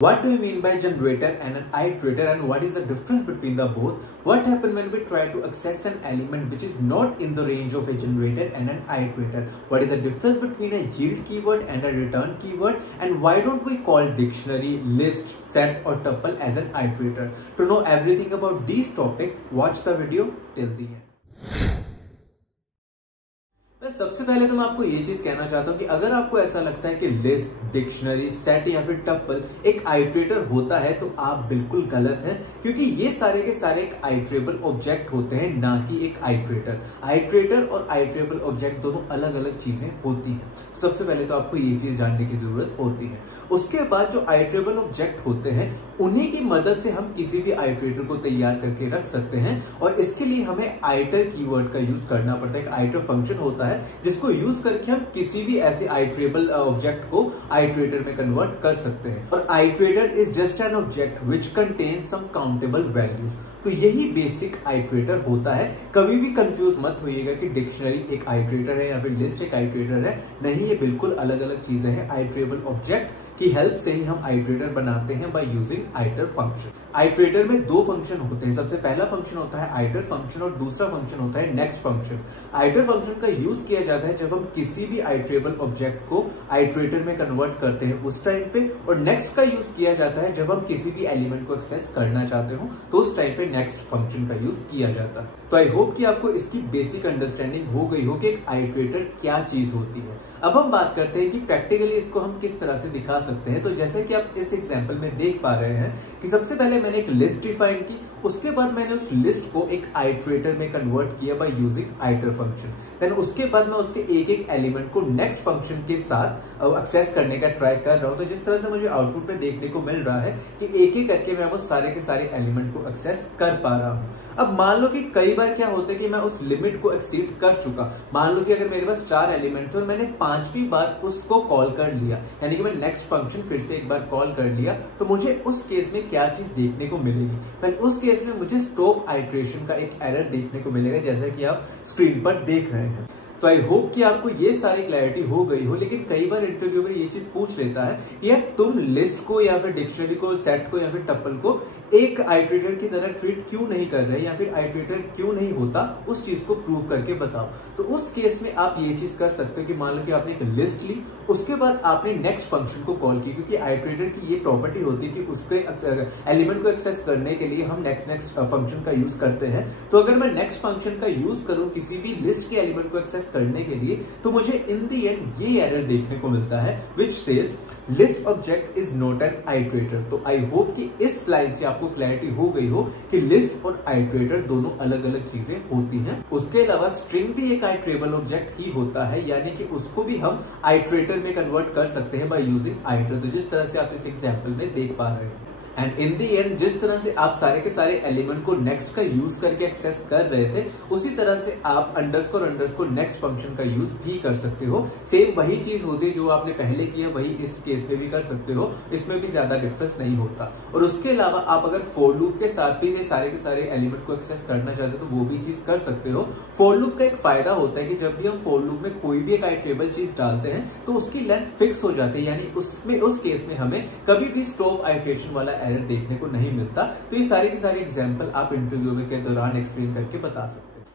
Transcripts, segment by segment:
What do you mean by generator and an iterator, and what is the difference between the both? What happens when we try to access an element which is not in the range of a generator and an iterator? What is the difference between a yield keyword and a return keyword? And why don't we call dictionary, list, set or tuple as an iterator? To know everything about these topics, watch the video till the end. सबसे पहले तो मैं आपको ये चीज कहना चाहता हूं कि अगर आपको ऐसा लगता है कि लिस्ट, डिक्शनरी, सेट या फिर टपल एक आइटरेटर होता है तो आप बिल्कुल गलत हैं, क्योंकि ये सारे के सारे एक आइटरेबल ऑब्जेक्ट होते हैं, ना कि एक आइटरेटर। आइटरेटर और आइटरेबल ऑब्जेक्ट दोनों अलग अलग चीजें होती हैं। सबसे पहले तो आपको ये चीज जानने की जरूरत होती है। उसके बाद जो आइटरेबल ऑब्जेक्ट होते हैं उन्हीं की मदद से हम किसी भी आइटरेटर को तैयार करके रख सकते हैं, और इसके लिए हमें आइटर कीवर्ड का यूज करना पड़ता है। एक आइटर फंक्शन होता है जिसको यूज करके हम किसी भी ऐसे आइटरेबल ऑब्जेक्ट को आइटरेटर में कन्वर्ट कर सकते हैं। और iterator is just an object which contains some countable values. तो यही बेसिक आइटरेटर होता है। कभी भी कंफ्यूज मत होइएगा कि डिक्शनरी एक आइटरेटर है या फिर लिस्ट एक आइटरेटर है। नहीं, ये बिल्कुल अलग अलग चीजें हैं। आइटरेबल ऑब्जेक्ट की हेल्प से ही हम आइटरेटर बनाते हैं बाय यूजिंग आइटर फंक्शन। आइटरेटर में दो फंक्शन होते हैं। सबसे पहला फंक्शन होता है आइटर फंक्शन और दूसरा फंक्शन होता है नेक्स्ट फंक्शन। आइटर फंक्शन का यूज किया जाता है जब हम किसी भी आइटरेबल ऑब्जेक्ट को आइटरेटर में कन्वर्ट करते हैं उस टाइम पे, और नेक्स्ट का यूज किया जाता है जब हम किसी भी एलिमेंट को एक्सेस करना चाहते हो तो उस टाइम पे नेक्स्ट फंक्शन का यूज किया जाता है। तो आई होप कि आपको इसकी बेसिक अंडरस्टैंडिंग हो गई हो कि एक आइटरेटर क्या चीज होती है। अब हम बात करते हैं कि प्रैक्टिकली इसको हम किस तरह से दिखा सकते हैं। तो जैसे कि आप इस एग्जांपल में देख पा रहे हैं कि सबसे पहले मैंने एक लिस्ट डिफाइन की, उसके बाद मैंने उस लिस्ट को एक आइटरेटर में कन्वर्ट किया बाय यूजिंग आइटर फंक्शन। देन उसके बाद मैं उसके एक एक एलिमेंट को नेक्स्ट फंक्शन के साथ एक्सेस करने का ट्राई कर रहा हूं। तो जिस तरह से मुझे आउटपुट पे देखने को मिल रहा है कि एक एक करके मैं वो सारे के सारे एलिमेंट को एक्सेस कर पा रहा हूं। अब मान लो कि कई बार क्या होता है कि मैं उस लिमिट को एक्सीड कर चुका। मान लो कि अगर मेरे पास 4 एलिमेंट थे और मैंने 5वीं बार उसको कॉल कर लिया, यानी कि मैं नेक्स्ट फंक्शन फिर से एक बार कॉल कर लिया, तो मुझे उस केस में क्या चीज देखने को मिलेगी? उस केस में मुझे स्टॉप आइटरेशन का एक एरर देखने को मिलेगा, जैसा कि आप स्क्रीन पर देख रहे हैं। तो आई होप कि आपको ये सारी क्लैरिटी हो गई हो। लेकिन कई बार इंटरव्यूअर ये चीज पूछ लेता है, यार तुम लिस्ट को या फिर डिक्शनरी को, सेट को या फिर टपल को एक आइटरेटर की तरह ट्रीट क्यों नहीं कर रहे, या फिर आइटरेटर क्यों नहीं होता, उस चीज को प्रूव करके बताओ। तो उस केस में आप ये चीज कर सकते हो कि मान लो कि आपने एक लिस्ट ली, उसके बाद आपने नेक्स्ट फंक्शन को कॉल की, क्योंकि आइटरेटर की ये प्रॉपर्टी होती है कि उसके एलिमेंट को एक्सेस करने के लिए हम नेक्स्ट फंक्शन का यूज करते हैं। तो अगर मैं नेक्स्ट फंक्शन का यूज करूं किसी भी लिस्ट के एलिमेंट को एक्सेस करने के लिए, तो मुझे इन दी एंड ये एरर देखने को मिलता है which says list object is not an iterator. तो आई होप कि इस लाइन से आपको क्लैरिटी हो गई हो कि लिस्ट और आइटरेटर दोनों अलग अलग चीजें होती हैं। उसके अलावा स्ट्रिंग भी एक आइटरेबल ऑब्जेक्ट ही होता है, यानी कि उसको भी हम आइटरेटर में कन्वर्ट कर सकते हैं बाय यूजिंग आइटर। तो जिस तरह से आप इस एग्जांपल में देख पा रहे हैं, एंड इन दी एंड जिस तरह से आप सारे के सारे एलिमेंट को नेक्स्ट का यूज करके एक्सेस कर रहे थे, उसी तरह से आप अंडरस्कोर नेक्स्ट फंक्शन का यूज भी कर सकते हो। सेम वही चीज होती है जो आपने पहले किया, वही इस केस में भी कर सकते हो। इसमें भी ज्यादा डिफरेंस नहीं होता। और उसके अलावा आप अगर फॉर लूप के साथ भी ये सारे के सारे एलिमेंट को एक्सेस करना चाहते हो तो वो भी चीज कर सकते हो। फॉर लूप का एक फायदा होता है कि जब भी हम फॉर लूप में कोई भी एक आइटरेबल चीज डालते हैं तो उसकी लेंथ फिक्स हो जाती है, यानी उसमें उस केस में हमें कभी भी स्टॉप आइटरेशन वाला एरर देखने को नहीं मिलता। तो ये सारे के सारे एग्जांपल आप इंटरव्यू के दौरान एक्सप्लेन करके बता सकते हैं।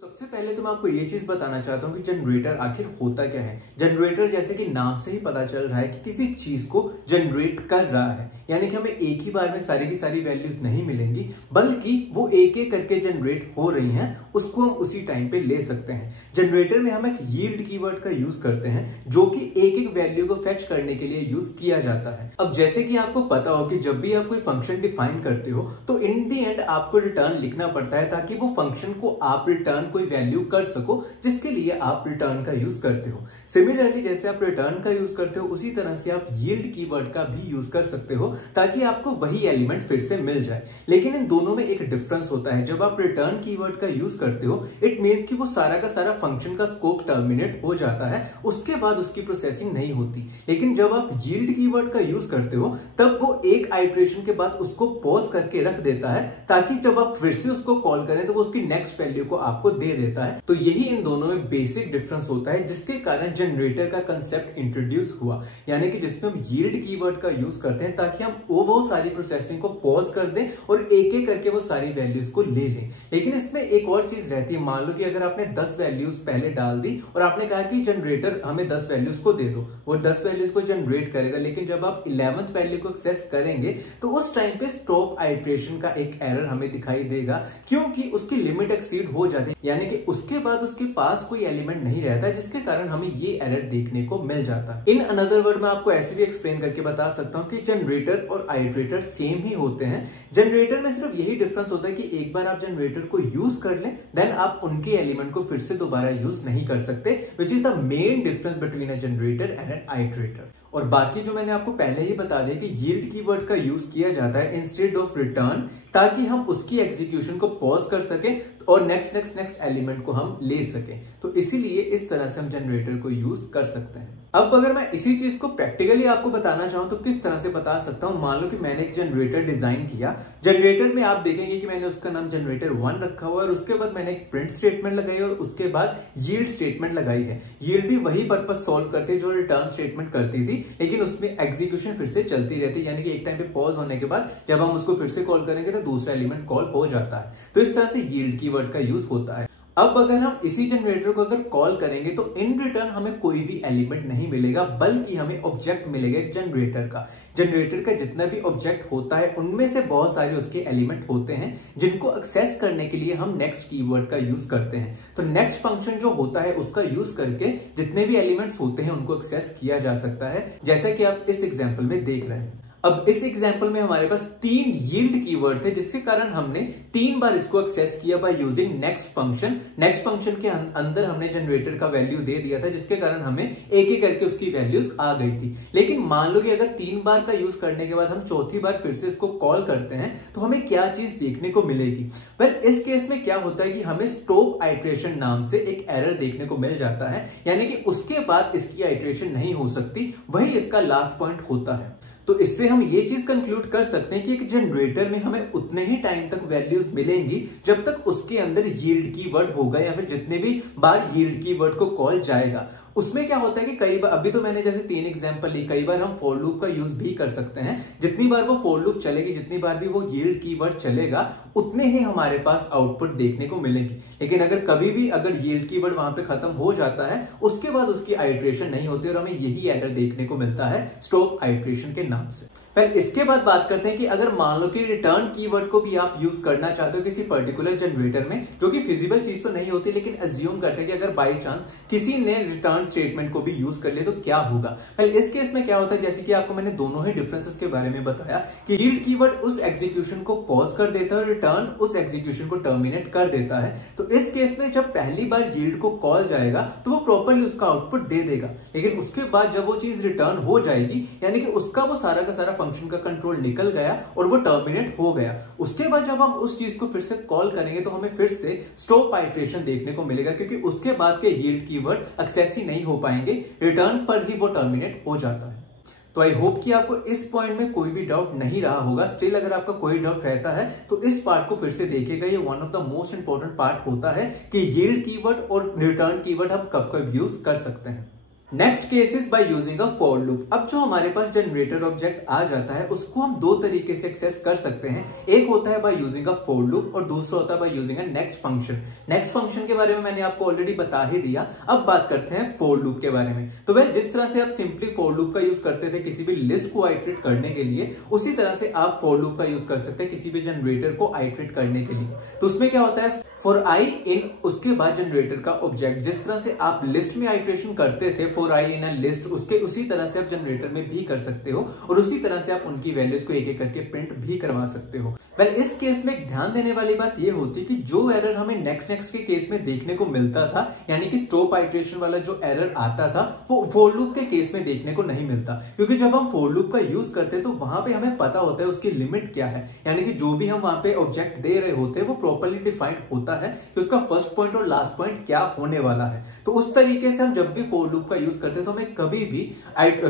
सबसे पहले तो मैं आपको ये चीज बताना चाहता हूं कि जनरेटर आखिर होता क्या है। जनरेटर जैसे कि नाम से ही पता चल रहा है कि किसी चीज को जनरेट कर रहा है, यानी कि हमें एक ही बार में सारी की सारी वैल्यूज नहीं मिलेंगी, बल्कि वो एक एक करके जनरेट हो रही हैं, उसको हम उसी टाइम पे ले सकते हैं। जनरेटर में हम एक यील्ड कीवर्ड का यूज करते हैं, जो कि एक एक वैल्यू को फेच करने के लिए यूज किया जाता है। अब जैसे कि आपको पता हो कि जब भी आप कोई फंक्शन डिफाइन करते हो तो इन दी एंड आपको रिटर्न लिखना पड़ता है, ताकि वो फंक्शन को आप रिटर्न कोई वैल्यू कर सको जिसके लिए आप रिटर्न का यूज करते हो। सिमिलरली जैसे आप रिटर्न का यूज करते हो, उसी तरह से आप यील्ड कीवर्ड का भी यूज कर सकते हो, ताकि आपको वही एलिमेंट फिर से मिल जाए। लेकिन इन दोनों में एक डिफरेंस होता है। जब आप रिटर्न कीवर्ड का यूज करते हो, इट मींस कि वो सारा का सारा फंक्शन का स्कोप टर्मिनेट हो जाता है, उसके बाद उसकी प्रोसेसिंग नहीं होती। लेकिन जब आप यील्ड कीवर्ड का यूज करते हो, तब वो एक आइटरेशन के बाद उसको पॉज करके रख देता है, ताकि जब आप फिर से उसको कॉल करें तो वो उसकी नेक्स्ट वैल्यू को आपको दे देता है। तो यही इन दोनों में बेसिक डिफरेंस होता है, जिसके कारण जनरेटर का कंसेप्ट इंट्रोड्यूस हुआ, यानी कि जिसमें हम यील्ड कीवर्ड का यूज करते हैं ताकि हम वो सारी प्रोसेसिंग को पॉज कर दें और एक एक करके वो सारी वैल्यूज को ले लें। लेकिन इसमें एक और चीज रहती है, मान लो कि अगर आपने 10 वैल्यूज पहले डाल दी और आपने कहा कि जनरेटर हमें 10 वैल्यूज को दे दो, वो 10 वैल्यूज को जनरेट करेगा, लेकिन जब आप 11th वैल्यू को एक्सेस करेंगे तो उस टाइम पे स्टॉप आइट्रेशन का एक एरर हमें दिखाई देगा, क्योंकि उसकी लिमिट एक्सीड हो जाती है, यानी कि उसके बाद उसके पास कोई एलिमेंट नहीं रहता, जिसके कारण हमें ये एरर देखने को मिल जाता है। इन अनदर वर्ड में आपको ऐसे भी एक्सप्लेन करके बता सकता हूं कि जनरेटर और आइट्रेटर सेम ही होते हैं। जनरेटर में सिर्फ यही डिफरेंस होता है कि एक बार आप जनरेटर को यूज कर लें, देन आप उनके एलिमेंट को फिर से दोबारा यूज नहीं कर सकते, which is the main difference between a generator and an iterator. और बाकी जो मैंने आपको पहले ही बता दिया कि यील्ड कीवर्ड का यूज किया जाता है इंस्टेड ऑफ रिटर्न, ताकि हम उसकी एग्जीक्यूशन को पॉज कर सके और नेक्स्ट एलिमेंट को हम ले सके। तो इसीलिए इस तरह से हम जनरेटर को यूज कर सकते हैं। अब अगर मैं इसी चीज को प्रैक्टिकली आपको बताना चाहूं तो किस तरह से बता सकता हूं। मान लो कि मैंने एक जनरेटर डिजाइन किया, जनरेटर में आप देखेंगे कि मैंने उसका नाम जनरेटर 1 रखा हुआ है और उसके बाद मैंने एक प्रिंट स्टेटमेंट लगाई और उसके बाद यील्ड स्टेटमेंट लगाई है। यील्ड भी वही पर्पस सॉल्व करते जो रिटर्न स्टेटमेंट करती थी, लेकिन उसमें एग्जीक्यूशन फिर से चलती रहती है, यानी कि एक टाइम पे पॉज होने के बाद जब हम उसको फिर से कॉल करेंगे तो दूसरा एलिमेंट कॉल हो जाता है। तो इस तरह से यील्ड कीवर्ड का यूज होता है। अब अगर हम इसी जनरेटर को अगर कॉल करेंगे तो इन रिटर्न हमें कोई भी एलिमेंट नहीं मिलेगा, बल्कि हमें ऑब्जेक्ट मिलेगा जनरेटर का। जनरेटर का जितना भी ऑब्जेक्ट होता है उनमें से बहुत सारे उसके एलिमेंट होते हैं, जिनको एक्सेस करने के लिए हम नेक्स्ट कीवर्ड का यूज करते हैं। तो नेक्स्ट फंक्शन जो होता है उसका यूज करके जितने भी एलिमेंट्स होते हैं उनको एक्सेस किया जा सकता है, जैसा कि आप इस एग्जाम्पल में देख रहे हैं। अब इस एग्जाम्पल में हमारे पास 3 यील्ड कीवर्ड थे, जिसके कारण हमने 3 बार इसको एक्सेस किया by using next function. Next function के अंदर हमने जनरेटर का वैल्यू दे दिया था, जिसके कारण हमें एक एक करके उसकी वैल्यूज आ गई थी। लेकिन मान लो कि अगर 3 बार का यूज करने के बाद हम चौथी बार फिर से इसको कॉल करते हैं तो हमें क्या चीज देखने को मिलेगी। वेल, इस केस में क्या होता है कि हमें स्टॉप आइट्रेशन नाम से एक एरर देखने को मिल जाता है, यानी कि उसके बाद इसकी आइट्रेशन नहीं हो सकती, वही इसका लास्ट पॉइंट होता है। तो इससे हम ये चीज कंक्लूड कर सकते हैं कि एक जनरेटर में हमें उतने ही टाइम तक वैल्यूज मिलेंगी जब तक उसके अंदर यील्ड कीवर्ड होगा, या फिर जितने भी बार यील्ड कीवर्ड को कॉल जाएगा। उसमें क्या होता है कि कई बार, अभी तो मैंने जैसे 3 एग्जांपल ली, कई बार हम फॉर लूप का यूज भी कर सकते हैं। जितनी बार वो फॉर लूप चलेगी, जितनी बार भी वो यील्ड कीवर्ड चलेगा, उतने ही हमारे पास आउटपुट देखने को मिलेगी। लेकिन अगर कभी भी अगर यील्ड कीवर्ड वहां पे खत्म हो जाता है, उसके बाद उसकी आइट्रेशन नहीं होती और हमें यही एरर देखने को मिलता है स्टॉप आइट्रेशन के नाम से। पहले इसके बाद बात करते हैं कि अगर मान लो कि रिटर्न कीवर्ड को भी आप यूज करना चाहते हो किसी पर्टिकुलर जनरेटर में, जो कि फिजिबल चीज तो नहीं होती, लेकिन अज्यूम करते हैं कि अगर बाई चांस किसी ने रिटर्न स्टेटमेंट को भी यूज कर लिया तो क्या होगा। पहले इस केस में क्या होता है, जैसे कि आपको मैंने दोनों ही डिफरेंसेस के बारे में बताया कि यील्ड कीवर्ड उस एग्जीक्यूशन को पॉज कर देता है और रिटर्न उस एग्जीक्यूशन को टर्मिनेट कर देता है। तो इस केस में जब पहली बार यील्ड को कॉल जाएगा तो वो प्रॉपर्ली उसका आउटपुट दे देगा, लेकिन उसके बाद जब वो चीज रिटर्न हो जाएगी, यानी कि उसका वो सारा का सारा फंक्शन का कंट्रोल निकल गया और वो टर्मिनेट हो गया, उसके बाद जब हम उस चीज को फिर से कॉल करेंगे तो हमें फिर से स्टॉप आइट्रेशन देखने को मिलेगा, क्योंकि उसके बाद के यील्ड कीवर्ड एक्सेस ही नहीं हो पाएंगे, रिटर्न पर ही वो टर्मिनेट हो जाता है। तो आई होप कि आपको इस पॉइंट में कोई भी डाउट नहीं रहा होगा। स्टिल अगर आपका कोई डाउट रहता है तो इस पार्ट को फिर से देखिएगा, ये one of the most important part होता है कि यील्ड कीवर्ड और रिटर्न कीवर्ड हम कब कब यूज कर सकते हैं। Next case is by using a for loop. अब जो हमारे पास जनरेटर ऑब्जेक्ट आ जाता है उसको हम 2 तरीके से एक्सेस कर सकते हैं। एक होता है by using a for loop और दूसरा होता है by using a next function. Next function के बारे में मैंने आपको ऑलरेडी बता ही दिया। अब बात करते हैं फॉर लूप के बारे में। तो वह जिस तरह से आप सिंपली फॉर लूप का यूज करते थे किसी भी लिस्ट को आइट्रेट करने के लिए, उसी तरह से आप फॉर लूप का यूज कर सकते हैं किसी भी जनरेटर को आइट्रेट करने के लिए। तो उसमें क्या होता है, फॉर आई इन उसके बाद जनरेटर का ऑब्जेक्ट, जिस तरह से आप लिस्ट में आइट्रेशन करते थे for I in a list, उसके उसी तरह से आप जनरेटर में भी कर सकते हो और उसी तरह से आप उनकी वैल्यूज को एक एक करके प्रिंट भी करवा सकते हो। वेल, इस केस में ध्यान देने वाली बात यह होती कि जो एरर हमें नेक्स्ट के केस में देखने को मिलता था, यानी कि स्टॉप आइट्रेशन वाला जो एरर आता था, वो फॉर लूप के केस में देखने को नहीं मिलता, क्योंकि जब हम फॉर लूप का यूज करते हैं तो वहां पे हमें पता होता है उसकी लिमिट क्या है, यानी कि जो भी हम वहां पे ऑब्जेक्ट दे रहे होते हैं वो प्रॉपर्ली डिफाइंड होता है कि उसका फर्स्ट पॉइंट और लास्ट पॉइंट क्या होने वाला है। तो उस तरीके से हम जब भी फॉर लूप का यूज करते हैं तो हमें कभी भी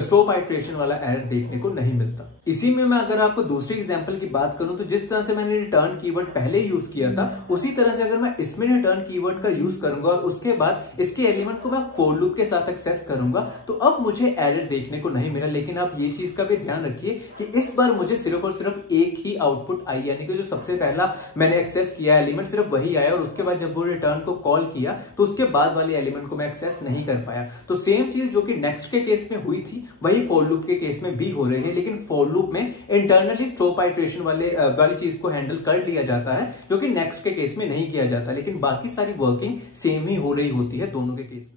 स्टॉप आइट्रेशन वाला एरर देखने को नहीं मिलता। इसी में मैं अगर आपको दूसरी एग्जांपल की बात करूं तो जिस तरह से मैंने रिटर्न कीवर्ड पहले यूज किया था उसी तरह से अगर मैं इसमें रिटर्न कीवर्ड का यूज करूंगा और उसके बाद इसके एलिमेंट को मैं फॉर लूप के साथ एक्सेस करूंगा तो अब मुझे एरर देखने को नहीं मिला। लेकिन आप ये चीज का भी ध्यान रखिए कि इस बार मुझे सिर्फ और सिर्फ एक ही आउटपुट आई, यानी कि जो सबसे पहला मैंने एक्सेस किया एलिमेंट सिर्फ वही आया और उसके बाद जब वो रिटर्न को कॉल किया तो उसके बाद वाले एलिमेंट को मैं एक्सेस नहीं कर पाया। तो सेम चीज जो कि नेक्स्ट के केस में हुई थी वही फॉर लूप के केस में भी हो रही है, लेकिन फॉर लूप में इंटरनली स्टॉप आइट्रेशन वाली चीज को हैंडल कर लिया जाता है जो कि नेक्स्ट के केस में नहीं किया जाता, लेकिन बाकी सारी वर्किंग सेम ही हो रही होती है दोनों के केस में।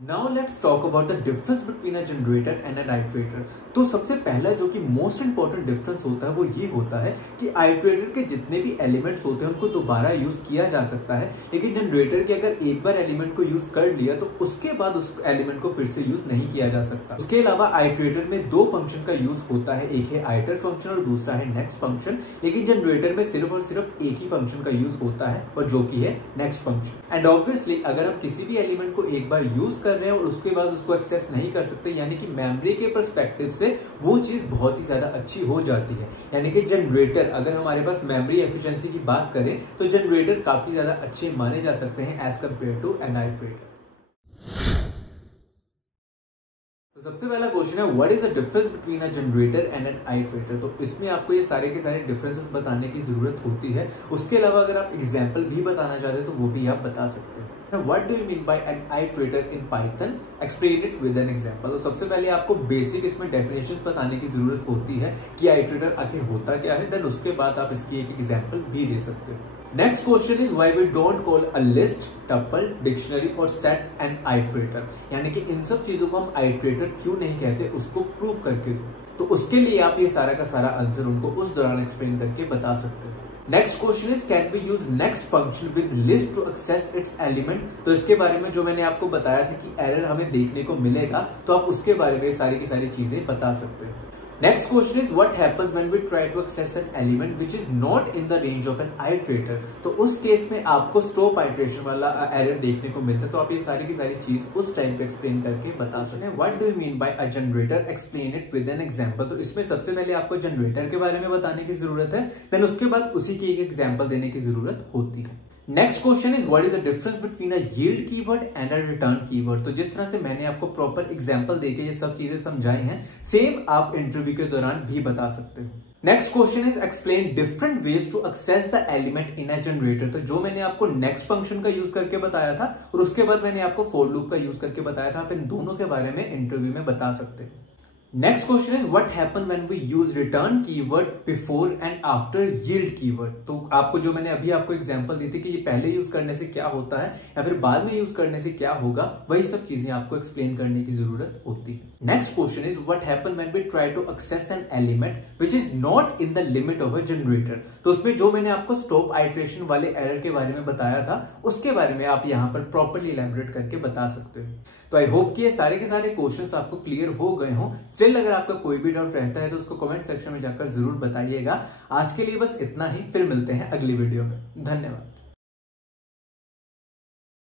Now let's talk about the difference between a generator and an iterator। तो सबसे पहला जो कि मोस्ट इंपॉर्टेंट डिफरेंस होता है वो ये होता है कि आइट्रेटर के जितने भी एलिमेंट्स होते हैं उनको दोबारा यूज किया जा सकता है, लेकिन जनरेटर के अगर एक बार एलिमेंट को यूज कर लिया तो उसके बाद उस एलिमेंट को फिर से यूज नहीं किया जा सकता। इसके अलावा आइट्रेटर में दो फंक्शन का यूज होता है, एक है आइटर फंक्शन और दूसरा है नेक्स्ट फंक्शन, लेकिन जनरेटर में सिर्फ और सिर्फ एक ही फंक्शन का यूज होता है और जो कि है नेक्स्ट फंक्शन। एंड ऑब्वियसली अगर हम किसी भी एलिमेंट को एक बार यूज कर रहे हैं और उसके बाद उसको एक्सेस नहीं कर सकते, यानी कि मेमोरी के पर्सपेक्टिव से वो चीज बहुत ही ज्यादा अच्छी हो जाती है। यानी कि जनरेटर, अगर हमारे पास मेमोरी एफिशिएंसी की बात करें तो जनरेटर काफी ज्यादा अच्छे माने जा सकते हैं as compare to an iterator. तो सबसे पहला क्वेश्चन है what is the difference between a generator and an iterator. तो इसमें आपको ये सारे के सारे डिफरेंसेस बताने की जरूरत होती है। उसके अलावा अगर आप एग्जांपल भी बताना चाहते हैं तो वो भी आप बता सकते हैं। What do you mean by an iterator in Python? Explain it with an example। तो सबसे पहले आपको बेसिक इसमें डेफिनेशंस बताने की जरूरत होती है कि आइट्रेटर आखिर होता क्या है, देन उसके बाद आप इसकी एक एग्जांपल भी दे सकते हो। Next question is why we don't call a list, tuple, dictionary और सेट एन आइट्रेटर, यानी कि इन सब चीजों को हम आइट्रेटर क्यों नहीं कहते उसको प्रूव करके दो। तो उसके लिए आप ये सारा का सारा आंसर उनको उस दौरान एक्सप्लेन करके बता सकते हो। Next question is can we use next function with list to access its element. तो इसके बारे में जो मैंने आपको बताया था कि एरर हमें देखने को मिलेगा, तो आप उसके बारे में सारी की सारी चीजें बता सकते हैं। Next question is what happens when we try to access an element which is not in the range of an iterator। तो उस केस में आपको स्टॉप आइट्रेशन वाला एरर देखने को मिलता है, तो आप ये सारी की सारी चीज उस टाइम पे एक्सप्लेन करके बता सकते हैं। What do you mean by a generator? Explain it with an example। तो इसमें सबसे पहले आपको जनरेटर के बारे में बताने की जरूरत है, देन उसके बाद उसी की एक एग्जाम्पल देने की जरूरत होती है। Next question is what is the difference between a yield keyword and a return keyword. तो जिस तरह से मैंने आपको प्रॉपर एग्जांपल देके ये सब चीजें समझाई हैं, सेम आप इंटरव्यू के दौरान भी बता सकते हो। Next question is explain different ways to access the element in a generator. तो जो मैंने आपको नेक्स्ट फंक्शन का यूज करके बताया था और उसके बाद मैंने आपको फॉर लूप का यूज करके बताया था, आप इन दोनों के बारे में इंटरव्यू में बता सकते हैं। Next question is what happen when we use return keyword before and after yield keyword. तो आपको जो मैंने अभी आपको एग्जांपल दी थी कि ये पहले यूज करने से क्या होता है या फिर बाद में यूज करने से क्या होगा, वही सब चीजें आपको एक्सप्लेन करने की जरूरत होती है। Next question is what happen when we try to access an element which is not in the limit of a generator. तो उसमें जो मैंने आपको स्टॉप आइट्रेशन वाले एरर के बारे में बताया था उसके बारे में आप यहाँ पर प्रॉपर्ली इलैबोरेट करके बता सकते हो। तो आई होप कि ये सारे के सारे क्वेश्चंस आपको क्लियर हो गए हों। स्टिल अगर आपका कोई भी डाउट रहता है तो उसको कमेंट सेक्शन में जाकर जरूर बताइएगा। आज के लिए बस इतना ही, फिर मिलते हैं अगली वीडियो में। धन्यवाद।